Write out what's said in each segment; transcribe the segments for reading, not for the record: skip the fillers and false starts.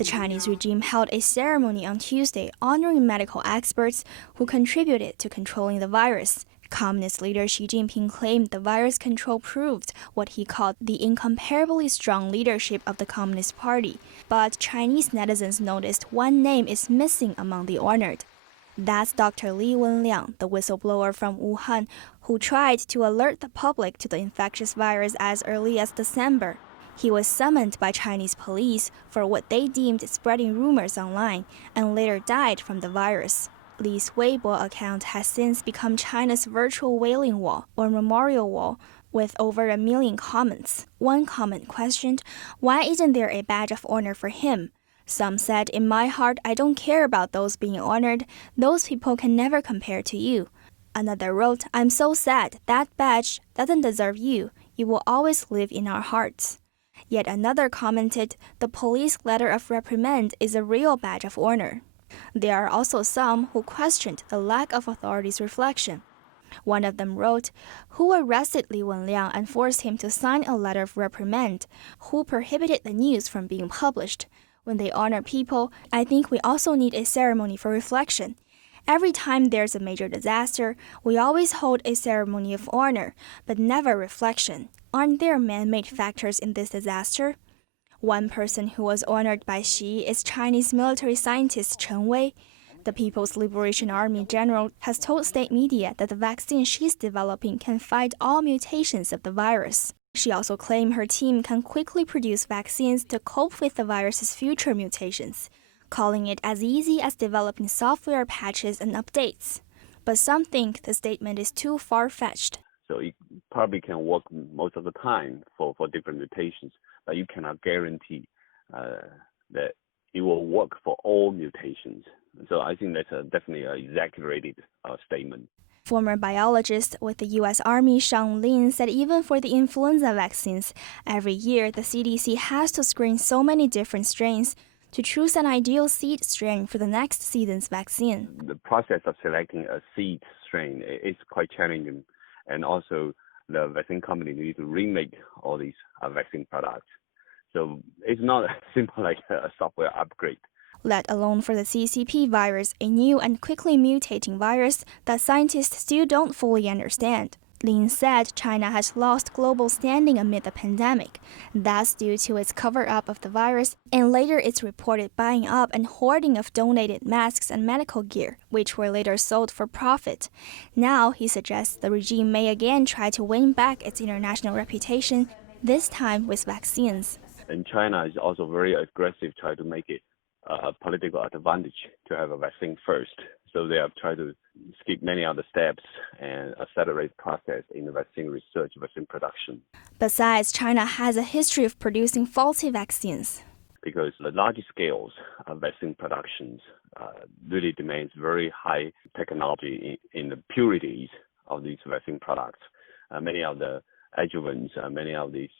The Chinese regime held a ceremony on Tuesday honoring medical experts who contributed to controlling the virus. Communist leader Xi Jinping claimed the virus control proved what he called the incomparably strong leadership of the Communist Party. But Chinese netizens noticed one name is missing among the honored. That's Doctor Li Wenliang, the whistleblower from Wuhan, who tried to alert the public to the infectious virus as early as December. He was summoned by Chinese police for what they deemed spreading rumors online and later died from the virus. Li's Weibo account has since become China's virtual wailing wall or memorial wall with over 1 million comments. One comment questioned, "Why isn't there a badge of honor for him?" Some said, "In my heart, I don't care about those being honored. Those people can never compare to you." Another wrote, "I'm so sad. That badge doesn't deserve you. You will always live in our hearts." Yet another commented, "The police letter of reprimand is a real badge of honor." There are also some who questioned the lack of authorities' reflection. One of them wrote, "Who arrested Li Wenliang and forced him to sign a letter of reprimand? Who prohibited the news from being published? When they honor people, I think we also need a ceremony for reflection. Every time there's a major disaster, we always hold a ceremony of honor, but never reflection. Aren't there man-made factors in this disaster?" One person who was honored by Xi is Chinese military scientist Chen Wei. The People's Liberation Army general has told state media that the vaccine she's developing can fight all mutations of the virus. She also claimed her team can quickly produce vaccines to cope with the virus's future mutations, calling it as easy as developing software patches and updates. But some think the statement is too far-fetched. So it probably can work most of the time for different mutations, but you cannot guarantee that it will work for all mutations. So I think that's definitely an exaggerated statement. Former biologist with the U.S. Army Sean Lin said even for the influenza vaccines, every year the CDC has to screen so many different strains to choose an ideal seed strain for the next season's vaccine. The process of selecting a seed strain is quite challenging, and also the vaccine company need to remake all these vaccine products. So it's not simple like a software upgrade. Let alone for the CCP virus, a new and quickly mutating virus that scientists still don't fully understand. Lin said China has lost global standing amid the pandemic. That's due to its cover-up of the virus and later its reported buying up and hoarding of donated masks and medical gear, which were later sold for profit. Now, he suggests the regime may again try to win back its international reputation, this time with vaccines. And China is also very aggressive, trying to make it a political advantage to have a vaccine first. So they have tried to skip many other steps and accelerate process in the vaccine research, vaccine production. Besides, China has a history of producing faulty vaccines. Because the large scales of vaccine productions really demands very high technology in the purities of these vaccine products. Many of the adjuvants, many of these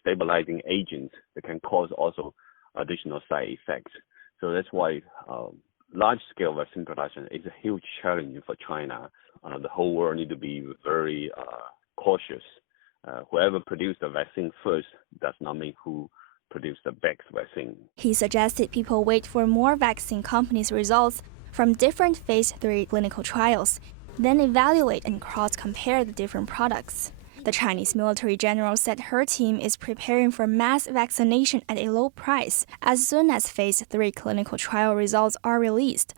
stabilizing agents that can cause also additional side effects. So that's why large-scale vaccine production is a huge challenge for China. The whole world need to be very cautious. Whoever produced the vaccine first does not mean who produced the best vaccine. He suggested people wait for more vaccine companies' results from different phase 3 clinical trials, then evaluate and cross-compare the different products. The Chinese military general said her team is preparing for mass vaccination at a low price as soon as phase 3 clinical trial results are released.